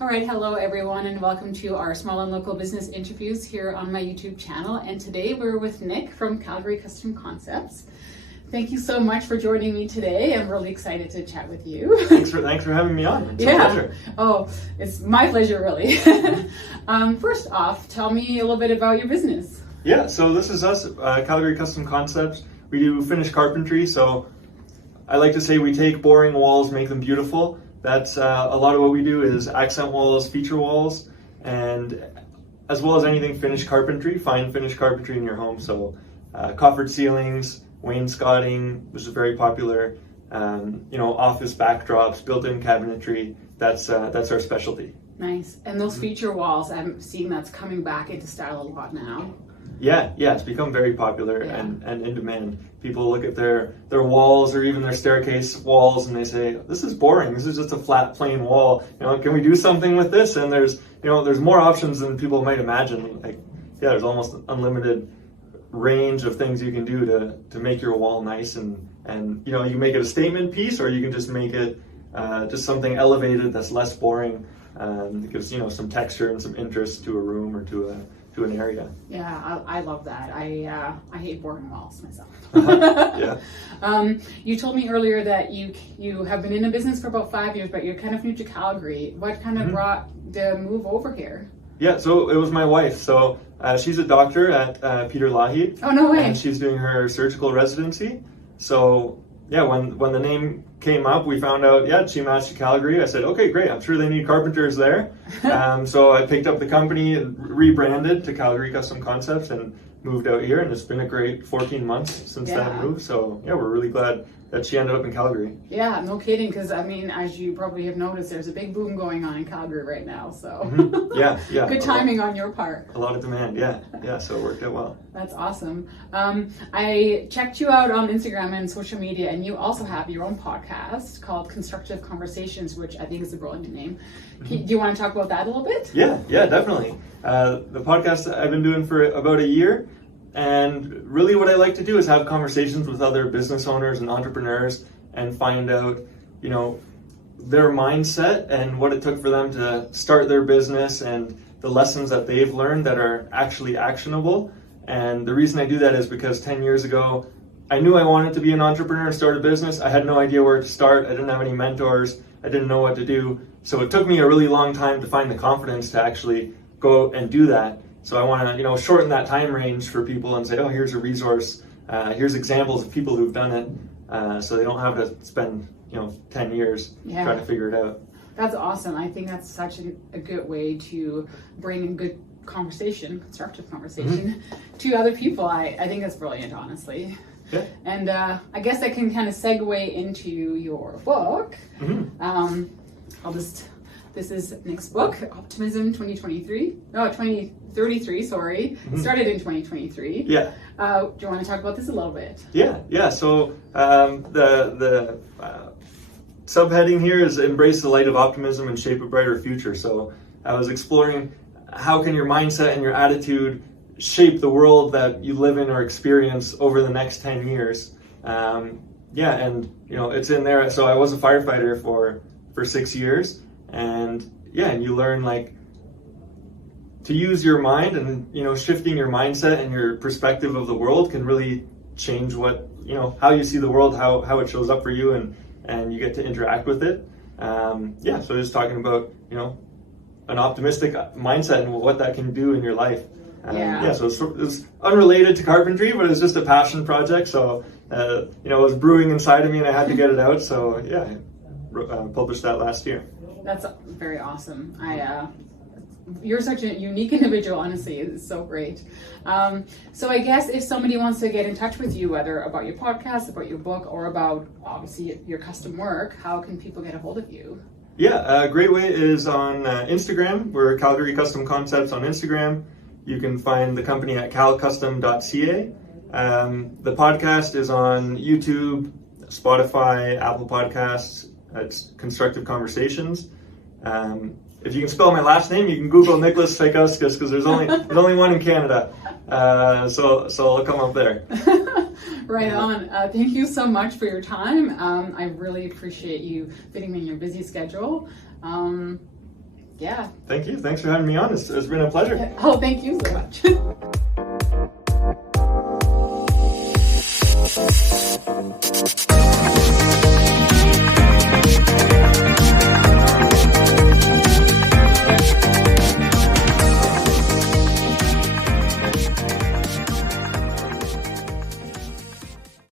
All right, hello everyone, and welcome to our small and local business interviews here on my YouTube channel. And today we're with Nick from Calgary Custom Concepts. Thank you so much for joining me today. I'm really excited to chat with you. Thanks for having me on. It's a pleasure. Oh, it's my pleasure, really. First off, tell me a little bit about your business. Yeah, so this is us, Calgary Custom Concepts. We do finished carpentry, so I like to say we take boring walls, make them beautiful. That's a lot of what we do is accent walls, feature walls, and as well as anything finished carpentry, fine finished carpentry in your home. So coffered ceilings, wainscoting, which is very popular, office backdrops, built-in cabinetry. That's our specialty. Nice. And those feature walls, I'm seeing that's coming back into style a lot now. Yeah, it's become very popular and in demand. People look at their walls or even their staircase walls and they say, "This is boring. This is just a flat, plain wall. Can we do something with this?" And there's more options than people might imagine. There's almost unlimited range of things you can do to make your wall nice, and you can make it a statement piece, or you can just make it just something elevated that's less boring. It gives some texture and some interest to a room or to an area. Yeah, I love that. I hate boring walls myself. Yeah. You told me earlier that you have been in a business for about 5 years, but you're kind of new to Calgary. What kind of brought the move over here? Yeah, so it was my wife. So she's a doctor at Peter Lahey. Oh, no way. And she's doing her surgical residency. So yeah, when the name came up, we found out, she matched to Calgary. I said, okay, great. I'm sure they need carpenters there. So I picked up the company and rebranded to Calgary Custom Concepts and moved out here. And it's been a great 14 months since that move. So yeah, we're really glad that she ended up in Calgary. Yeah, no kidding. Because as you probably have noticed, there's a big boom going on in Calgary right now. So yeah. Good timing on your part. A lot of demand. Yeah. So it worked out well. That's awesome. I checked you out on Instagram and social media, and you also have your own podcast called Constructive Conversations, which I think is a brilliant name. Do you want to talk about that a little bit? Yeah, definitely. The podcast I've been doing for about a year. And really what I like to do is have conversations with other business owners and entrepreneurs and find out, their mindset and what it took for them to start their business and the lessons that they've learned that are actually actionable. And the reason I do that is because 10 years ago, I knew I wanted to be an entrepreneur and start a business. I had no idea where to start. I didn't have any mentors. I didn't know what to do. So it took me a really long time to find the confidence to actually go out and do that. So I want to, shorten that time range for people and say, oh, here's a resource. Here's examples of people who've done it, so they don't have to spend, 10 years trying to figure it out. That's awesome. I think that's such a good way to bring in good conversation, constructive conversation, to other people. I think that's brilliant, honestly. Yeah. And I guess I can kind of segue into your book. This is Nick's book, Optimism 2033, sorry. Started in 2023. Yeah. Do you want to talk about this a little bit? Yeah. So the subheading here is Embrace the Light of Optimism and Shape a Brighter Future. So I was exploring how can your mindset and your attitude shape the world that you live in or experience over the next 10 years. It's in there. So I was a firefighter for 6 years. And you learn to use your mind, and shifting your mindset and your perspective of the world can really change how you see the world, how it shows up for you, and you get to interact with it. So just talking about an optimistic mindset and what that can do in your life. So it's unrelated to carpentry, but it's just a passion project. So it was brewing inside of me, and I had to get it out. So I published that last year. That's very awesome. You're such a unique individual, honestly. It's so great. So I guess if somebody wants to get in touch with you, whether about your podcast, about your book, or about obviously your custom work, how can people get a hold of you? Yeah, a great way is on Instagram. We're Calgary Custom Concepts on Instagram. You can find the company at calcustom.ca. The podcast is on YouTube, Spotify, Apple Podcasts. It's Constructive Conversations. If you can spell my last name, you can Google Nick Svaikauskas, because there's only one in Canada. So I'll come up there. Right on. Thank you so much for your time. I really appreciate you fitting me in your busy schedule. Yeah. Thank you. Thanks for having me on. It's been a pleasure. Oh, thank you so much.